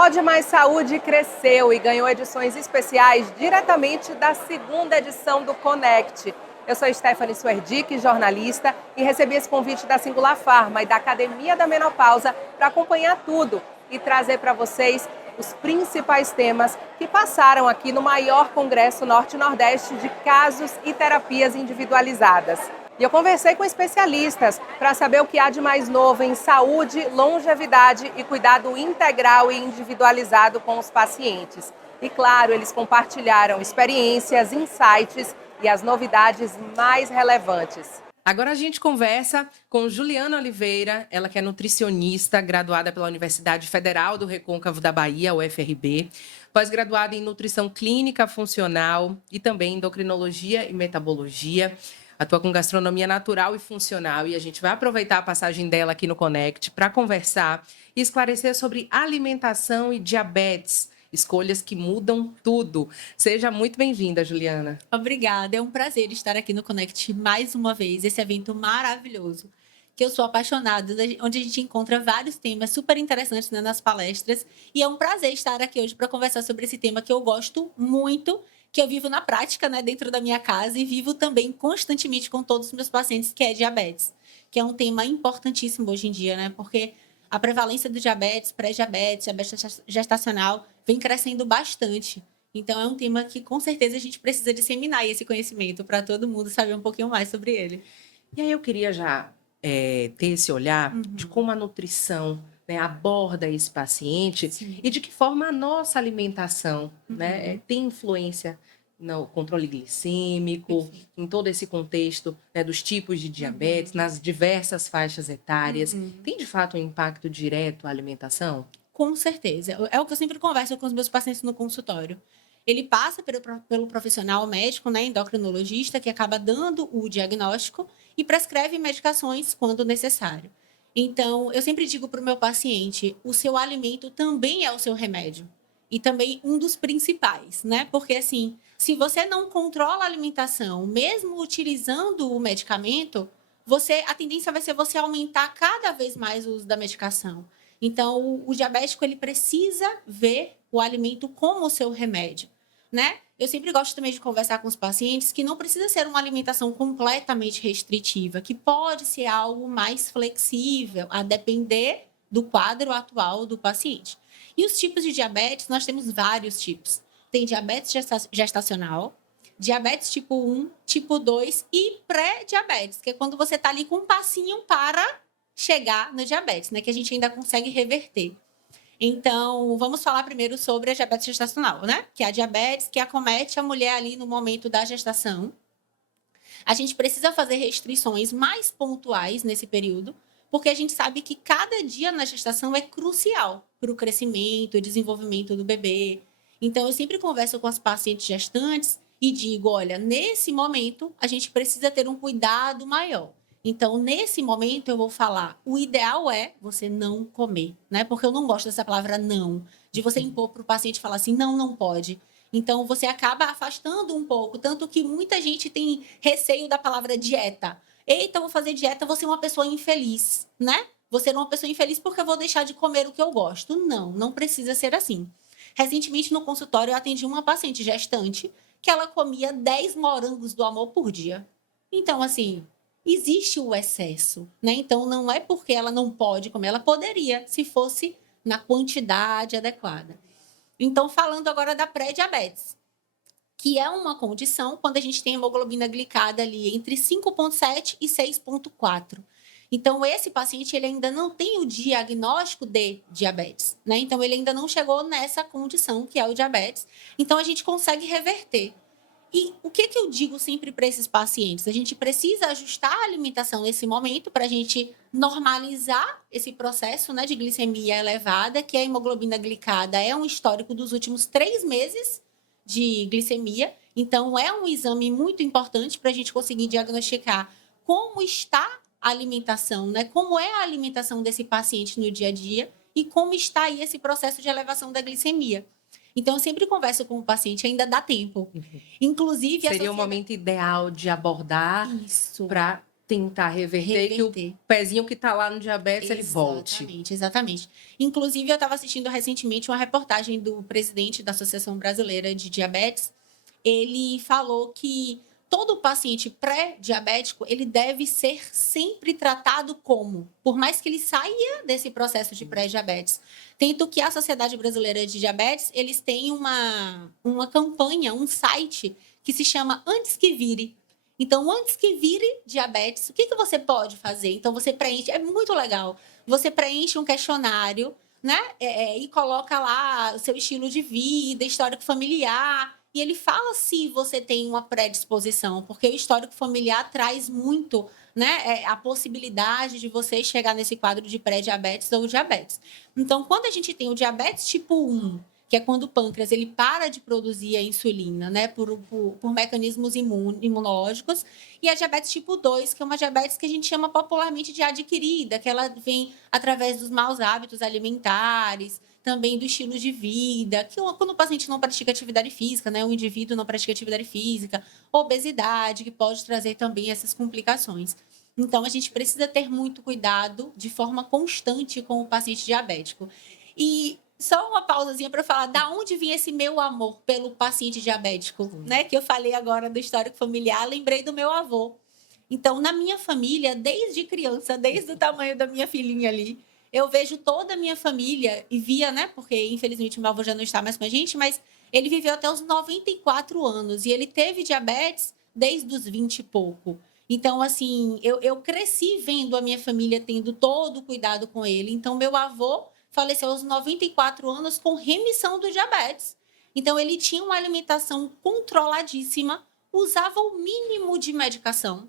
Pode Mais Saúde cresceu e ganhou edições especiais diretamente da segunda edição do Connect. Eu sou Stephanie Suerdick, jornalista, e recebi esse convite da Singular Pharma e da Academia da Menopausa para acompanhar tudo e trazer para vocês os principais temas que passaram aqui no maior congresso Norte-Nordeste de casos e terapias individualizadas. E eu conversei com especialistas para saber o que há de mais novo em saúde, longevidade e cuidado integral e individualizado com os pacientes. E claro, eles compartilharam experiências, insights e as novidades mais relevantes. Agora a gente conversa com Juliana Oliveira, ela que é nutricionista, graduada pela Universidade Federal do Recôncavo da Bahia, UFRB, pós-graduada em nutrição clínica funcional e também endocrinologia e metabologia. Atua com gastronomia natural e funcional e a gente vai aproveitar a passagem dela aqui no Connect para conversar e esclarecer sobre alimentação e diabetes, escolhas que mudam tudo. Seja muito bem-vinda, Juliana. Obrigada, é um prazer estar aqui no Connect mais uma vez, esse evento maravilhoso, que eu sou apaixonada, onde a gente encontra vários temas super interessantes, né, nas palestras, e é um prazer estar aqui hoje para conversar sobre esse tema que eu gosto muito, que eu vivo na prática, né, dentro da minha casa e vivo também constantemente com todos os meus pacientes, que é diabetes, que é um tema importantíssimo hoje em dia, né, porque a prevalência do diabetes, pré-diabetes, diabetes gestacional, vem crescendo bastante. Então, é um tema que, com certeza, a gente precisa disseminar esse conhecimento para todo mundo saber um pouquinho mais sobre ele. E aí eu queria já ter esse olhar de como a nutrição, né, aborda esse paciente. Sim. E de que forma a nossa alimentação, né, tem influência no controle glicêmico, perfeito, em todo esse contexto, né, dos tipos de diabetes, nas diversas faixas etárias. Tem, de fato, um impacto direto à alimentação? Com certeza. É o que eu sempre converso com os meus pacientes no consultório. Ele passa pelo profissional médico, né, endocrinologista, que acaba dando o diagnóstico e prescreve medicações quando necessário. Então, eu sempre digo para o meu paciente, o seu alimento também é o seu remédio. E também um dos principais, né? Porque, assim, se você não controla a alimentação, mesmo utilizando o medicamento, a tendência vai ser você aumentar cada vez mais o uso da medicação. Então, o diabético, ele precisa ver o alimento como o seu remédio, né? Eu sempre gosto também de conversar com os pacientes que não precisa ser uma alimentação completamente restritiva, que pode ser algo mais flexível, a depender do quadro atual do paciente. E os tipos de diabetes, nós temos vários tipos. Tem diabetes gestacional, diabetes tipo 1, tipo 2 e pré-diabetes, que é quando você está ali com um passinho para chegar no diabetes, né? Que a gente ainda consegue reverter. Então, vamos falar primeiro sobre a diabetes gestacional, né? Que é a diabetes que acomete a mulher ali no momento da gestação. A gente precisa fazer restrições mais pontuais nesse período, porque a gente sabe que cada dia na gestação é crucial para o crescimento e desenvolvimento do bebê. Então, eu sempre converso com as pacientes gestantes e digo, olha, nesse momento, a gente precisa ter um cuidado maior. Então, nesse momento, eu vou falar, o ideal é você não comer, né? Porque eu não gosto dessa palavra não, de você impor para o paciente falar assim, não, não pode. Então, você acaba afastando um pouco, tanto que muita gente tem receio da palavra dieta. Eita, vou fazer dieta, vou ser uma pessoa infeliz, né? Vou ser uma pessoa infeliz porque eu vou deixar de comer o que eu gosto. Não, não precisa ser assim. Recentemente, no consultório, eu atendi uma paciente gestante que ela comia 10 morangos do amor por dia. Então, assim, existe o excesso, né? Então, não é porque ela não pode comer, ela poderia, se fosse na quantidade adequada. Então, falando agora da pré-diabetes, que é uma condição quando a gente tem hemoglobina glicada ali entre 5,7 e 6,4. Então, esse paciente ele ainda não tem o diagnóstico de diabetes, né? Então, ele ainda não chegou nessa condição que é o diabetes. Então, a gente consegue reverter. E o que eu digo sempre para esses pacientes? A gente precisa ajustar a alimentação nesse momento para a gente normalizar esse processo, né, de glicemia elevada, que a hemoglobina glicada é um histórico dos últimos 3 meses de glicemia. Então, é um exame muito importante para a gente conseguir diagnosticar como está a alimentação, né? Como é a alimentação desse paciente no dia a dia e como está aí esse processo de elevação da glicemia. Então, eu sempre converso com o paciente, ainda dá tempo. Inclusive, seria o momento ideal de abordar para tentar reverter, que o pezinho que está lá no diabetes, ele volte. Exatamente. Inclusive, eu estava assistindo recentemente uma reportagem do presidente da Associação Brasileira de Diabetes. Ele falou que todo paciente pré-diabético, ele deve ser sempre tratado como, por mais que ele saia desse processo de pré-diabetes. Tanto que a Sociedade Brasileira de Diabetes, eles têm uma campanha, um site que se chama Antes que Vire. Então, antes que vire diabetes, o que você pode fazer? Então, você preenche, é muito legal. Você preenche um questionário, né? E coloca lá o seu estilo de vida, histórico familiar. E ele fala se você tem uma predisposição, porque o histórico familiar traz muito, né? A possibilidade de você chegar nesse quadro de pré-diabetes ou diabetes. Então, quando a gente tem o diabetes tipo 1, que é quando o pâncreas ele para de produzir a insulina, né, por mecanismos imunológicos, e a diabetes tipo 2, que é uma diabetes que a gente chama popularmente de adquirida, que ela vem através dos maus hábitos alimentares, também do estilo de vida, que quando o paciente não pratica atividade física, né, o indivíduo não pratica atividade física, obesidade, que pode trazer também essas complicações. Então, a gente precisa ter muito cuidado de forma constante com o paciente diabético. E só uma pausazinha para falar da onde vinha esse meu amor pelo paciente diabético, né? Que eu falei agora do histórico familiar, lembrei do meu avô. Então, na minha família, desde criança, desde o tamanho da minha filhinha ali, eu vejo toda a minha família e via, né? Porque, infelizmente, meu avô já não está mais com a gente, mas ele viveu até os 94 anos e ele teve diabetes desde os 20 e pouco. Então, assim, eu cresci vendo a minha família tendo todo o cuidado com ele. Então, meu avô faleceu aos 94 anos com remissão do diabetes. Então, ele tinha uma alimentação controladíssima, usava o mínimo de medicação.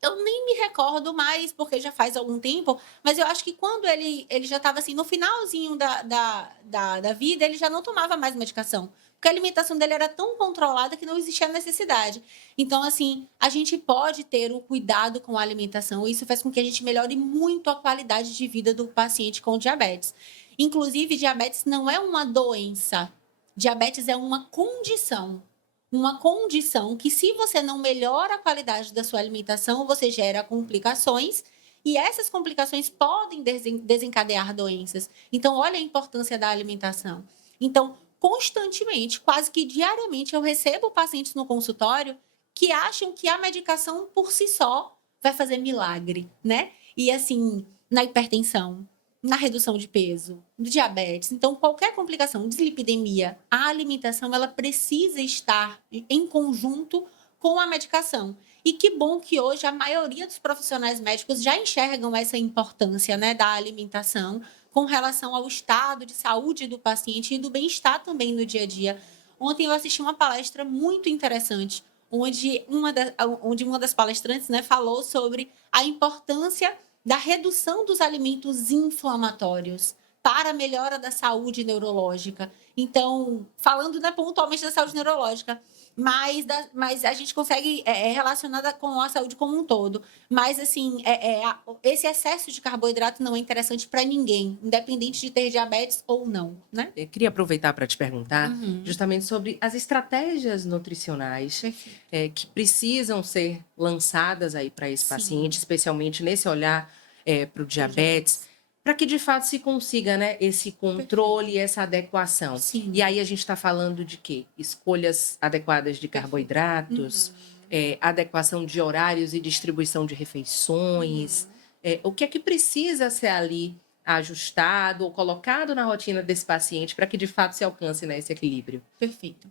Eu nem me recordo mais, porque já faz algum tempo, mas eu acho que quando ele já estava assim, no finalzinho da vida, ele já não tomava mais medicação. Porque a alimentação dele era tão controlada que não existia necessidade. Então, assim, a gente pode ter o cuidado com a alimentação. E isso faz com que a gente melhore muito a qualidade de vida do paciente com diabetes. Inclusive, diabetes não é uma doença. Diabetes é uma condição. Uma condição que, se você não melhora a qualidade da sua alimentação, você gera complicações e essas complicações podem desencadear doenças. Então, olha a importância da alimentação. Então, constantemente, quase que diariamente, eu recebo pacientes no consultório que acham que a medicação por si só vai fazer milagre, né? E assim, na hipertensão, na redução de peso, do diabetes. Então, qualquer complicação, dislipidemia, a alimentação, ela precisa estar em conjunto com a medicação. E que bom que hoje a maioria dos profissionais médicos já enxergam essa importância, né, da alimentação com relação ao estado de saúde do paciente e do bem-estar também no dia a dia. Ontem eu assisti uma palestra muito interessante, onde uma das palestrantes, né, falou sobre a importância da redução dos alimentos inflamatórios para a melhora da saúde neurológica. Então, falando, né, pontualmente da saúde neurológica, mas a gente consegue relacionada com a saúde como um todo. Mas, assim, esse excesso de carboidrato não é interessante para ninguém, independente de ter diabetes ou não, né? Eu queria aproveitar para te perguntar justamente sobre as estratégias nutricionais que precisam ser lançadas aí para esse paciente, especialmente nesse olhar para o diabetes, para que de fato se consiga, né, esse controle, essa adequação. Sim. E aí a gente está falando de quê? Escolhas adequadas de carboidratos, adequação de horários e distribuição de refeições. O que é que precisa ser ali ajustado ou colocado na rotina desse paciente para que de fato se alcance, né, esse equilíbrio? Perfeito.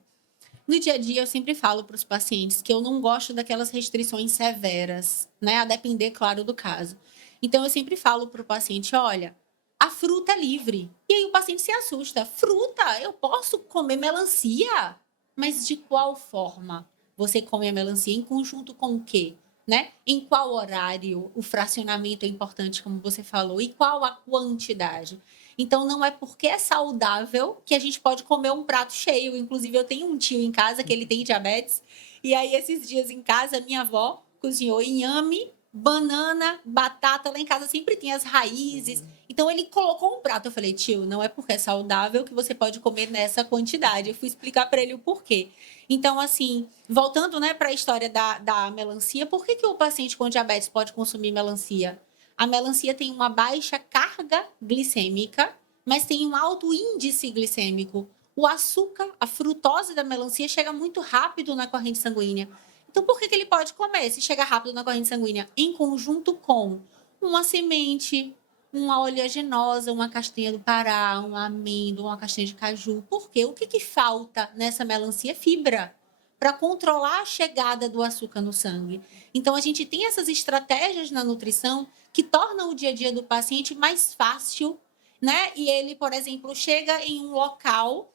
No dia a dia, eu sempre falo para os pacientes que eu não gosto daquelas restrições severas, né? A depender, claro, do caso. Então, eu sempre falo para o paciente, olha, a fruta é livre. E aí o paciente se assusta. Fruta? Eu posso comer melancia? Mas de qual forma você come a melancia? Em conjunto com o quê? Né? Em qual horário? O fracionamento é importante, como você falou. E qual a quantidade? Então, não é porque é saudável que a gente pode comer um prato cheio. Inclusive, eu tenho um tio em casa que ele tem diabetes. E aí, esses dias em casa, minha avó cozinhou inhame, banana, batata. Lá em casa sempre tem as raízes. Então, ele colocou um prato. Eu falei, tio, não é porque é saudável que você pode comer nessa quantidade. Eu fui explicar para ele o porquê. Então, assim, voltando, né, para a história da melancia, por que o paciente com diabetes pode consumir melancia? A melancia tem uma baixa carga glicêmica, mas tem um alto índice glicêmico. O açúcar, a frutose da melancia chega muito rápido na corrente sanguínea. Então, por que ele pode comer se chega rápido na corrente sanguínea? Em conjunto com uma semente, uma oleaginosa, uma castanha do Pará, um amêndoa, uma castanha de caju. Por quê? O que falta nessa melancia? Fibra, para controlar a chegada do açúcar no sangue. Então, a gente tem essas estratégias na nutrição que tornam o dia a dia do paciente mais fácil, né? E ele, por exemplo, chega em um local.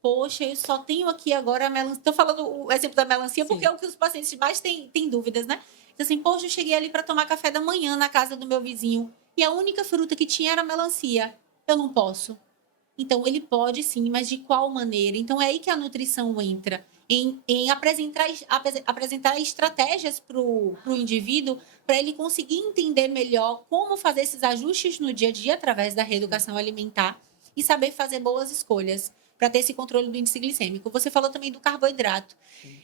Poxa, eu só tenho aqui agora a melancia. Estou falando o exemplo da melancia porque é o que os pacientes mais têm dúvidas, né? Então, assim, poxa, eu cheguei ali para tomar café da manhã na casa do meu vizinho e a única fruta que tinha era melancia. Eu não posso. Então, ele pode sim, mas de qual maneira? Então, é aí que a nutrição entra, em apresentar estratégias para o indivíduo, para ele conseguir entender melhor como fazer esses ajustes no dia a dia através da reeducação alimentar e saber fazer boas escolhas para ter esse controle do índice glicêmico. Você falou também do carboidrato.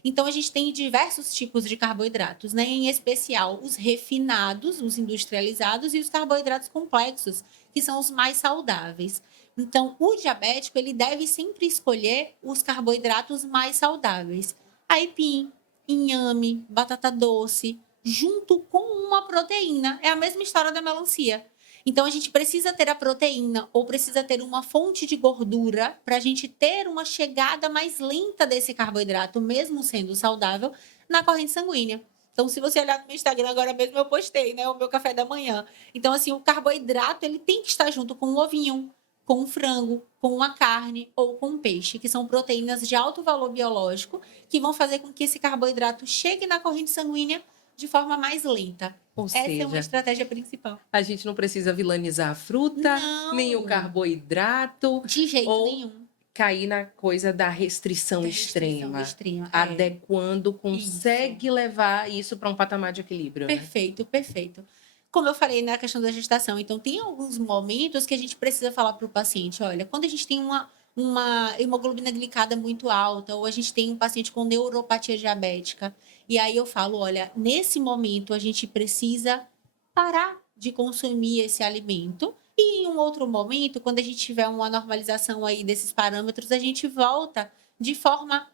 Então, a gente tem diversos tipos de carboidratos, né? Em especial, os refinados, os industrializados e os carboidratos complexos, que são os mais saudáveis. Então, o diabético, ele deve sempre escolher os carboidratos mais saudáveis. Aipim, inhame, batata doce, junto com uma proteína. É a mesma história da melancia. Então, a gente precisa ter a proteína ou precisa ter uma fonte de gordura para a gente ter uma chegada mais lenta desse carboidrato, mesmo sendo saudável, na corrente sanguínea. Então, se você olhar no meu Instagram, agora mesmo eu postei, né, o meu café da manhã. Então, assim, o carboidrato, ele tem que estar junto com o ovinho, com o frango, com a carne ou com o peixe, que são proteínas de alto valor biológico, que vão fazer com que esse carboidrato chegue na corrente sanguínea de forma mais lenta. Ou Essa seja, é uma estratégia principal. a gente não precisa vilanizar a fruta, Não. nem o carboidrato, De jeito ou nenhum. cair na coisa da restrição extrema. Adequando, consegue levar isso para um patamar de equilíbrio. Perfeito, perfeito. Como eu falei na questão da gestação, então tem alguns momentos que a gente precisa falar para o paciente, olha, quando a gente tem uma hemoglobina glicada muito alta, ou a gente tem um paciente com neuropatia diabética, e aí eu falo, olha, nesse momento a gente precisa parar de consumir esse alimento, e em um outro momento, quando a gente tiver uma normalização aí desses parâmetros, a gente volta de forma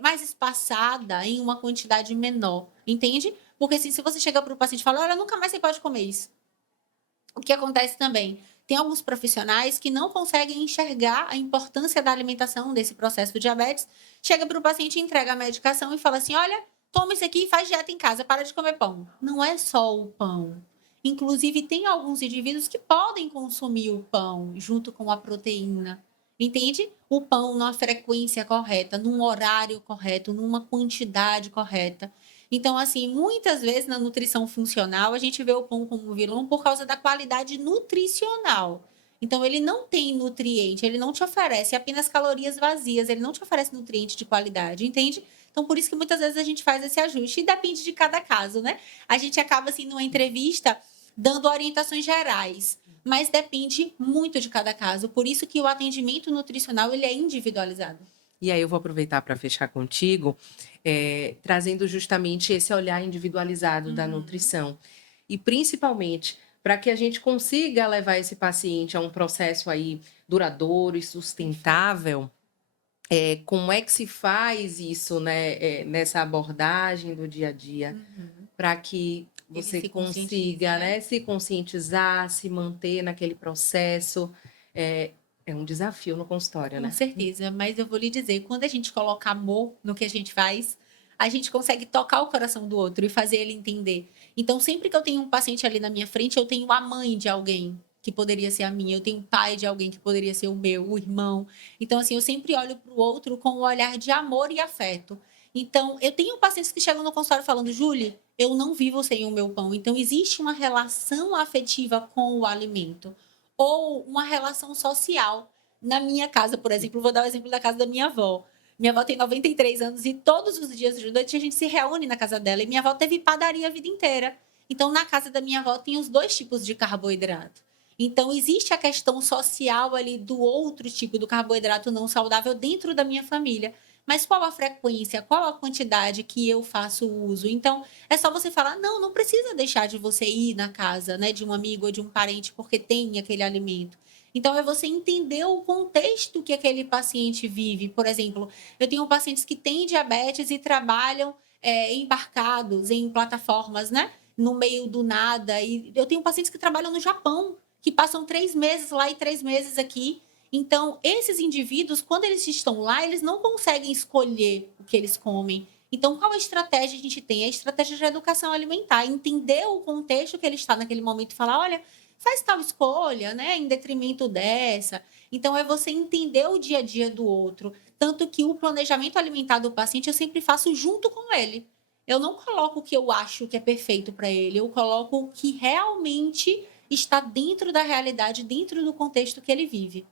mais espaçada, em uma quantidade menor, entende? Porque assim, se você chega para o paciente e fala, olha, nunca mais você pode comer isso. O que acontece também? Tem alguns profissionais que não conseguem enxergar a importância da alimentação desse processo do diabetes. Chega para o paciente, entrega a medicação e fala assim, olha, toma isso aqui e faz dieta em casa, para de comer pão. Não é só o pão. Inclusive, tem alguns indivíduos que podem consumir o pão junto com a proteína. Entende? O pão numa frequência correta, num horário correto, numa quantidade correta. Então, assim, muitas vezes na nutrição funcional, a gente vê o pão como um vilão por causa da qualidade nutricional. Então, ele não tem nutriente, ele não te oferece apenas calorias vazias, ele não te oferece nutriente de qualidade, entende? Então, por isso que muitas vezes a gente faz esse ajuste e depende de cada caso, né? A gente acaba, assim, numa entrevista dando orientações gerais, mas depende muito de cada caso. Por isso que o atendimento nutricional, ele é individualizado. E aí eu vou aproveitar para fechar contigo, trazendo justamente esse olhar individualizado da nutrição. E principalmente para que a gente consiga levar esse paciente a um processo aí duradouro e sustentável, como é que se faz isso, né, nessa abordagem do dia a dia, para que você consiga, né, se conscientizar, se manter naquele processo. É um desafio no consultório, né? Com certeza, mas eu vou lhe dizer, quando a gente coloca amor no que a gente faz, a gente consegue tocar o coração do outro e fazer ele entender. Então, sempre que eu tenho um paciente ali na minha frente, eu tenho a mãe de alguém que poderia ser a minha, eu tenho o pai de alguém que poderia ser o meu, o irmão. Então, assim, eu sempre olho para o outro com um olhar de amor e afeto. Então, eu tenho pacientes que chegam no consultório falando, Júlia, eu não vivo sem o meu pão. Então, existe uma relação afetiva com o alimento. Ou uma relação social. Na minha casa, por exemplo, vou dar o exemplo da casa da minha avó. Minha avó tem 93 anos e todos os dias de noite a gente se reúne na casa dela. E minha avó teve padaria a vida inteira. Então, na casa da minha avó tem os dois tipos de carboidrato. Então, existe a questão social ali do outro tipo do carboidrato não saudável dentro da minha família. Mas qual a frequência, qual a quantidade que eu faço uso? Então, é só você falar, não, não precisa deixar de você ir na casa, né, de um amigo ou de um parente porque tem aquele alimento. Então, é você entender o contexto que aquele paciente vive. Por exemplo, eu tenho pacientes que têm diabetes e trabalham embarcados em plataformas, né? No meio do nada. E eu tenho pacientes que trabalham no Japão, que passam 3 meses lá e 3 meses aqui. Então, esses indivíduos, quando eles estão lá, eles não conseguem escolher o que eles comem. Então, qual a estratégia a gente tem? A estratégia de educação alimentar, entender o contexto que ele está naquele momento e falar, olha, faz tal escolha, né, em detrimento dessa. Então, é você entender o dia a dia do outro. Tanto que o planejamento alimentar do paciente eu sempre faço junto com ele. Eu não coloco o que eu acho que é perfeito para ele, eu coloco o que realmente está dentro da realidade, dentro do contexto que ele vive.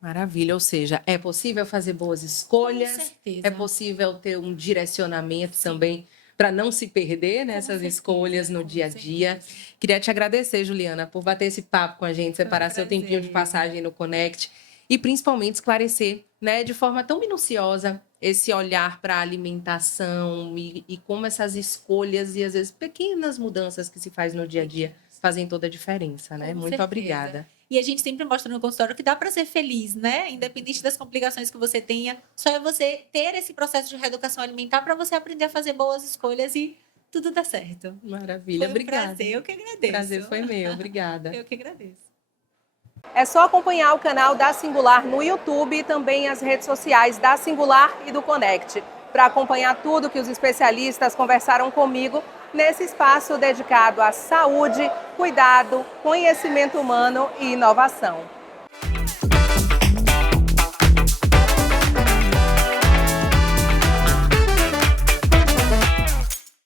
Maravilha, ou seja, é possível fazer boas escolhas, Com certeza. é possível ter um direcionamento também para não se perder nessas escolhas no dia a dia. Queria te agradecer, Juliana, por bater esse papo com a gente, separar seu tempinho de passagem no Conect e principalmente esclarecer, né, de forma tão minuciosa esse olhar para a alimentação e como essas escolhas e às vezes pequenas mudanças que se faz no dia a dia fazem toda a diferença, né? Muito obrigada. E a gente sempre mostra no consultório que dá para ser feliz, né? Independente das complicações que você tenha, só é você ter esse processo de reeducação alimentar para você aprender a fazer boas escolhas e tudo dá certo. Maravilha, Foi um obrigada. prazer, eu que agradeço. Prazer foi meu, obrigada. Eu que agradeço. É só acompanhar o canal da Singular no YouTube e também as redes sociais da Singular e do Conect, para acompanhar tudo que os especialistas conversaram comigo nesse espaço dedicado à saúde, cuidado, conhecimento humano e inovação.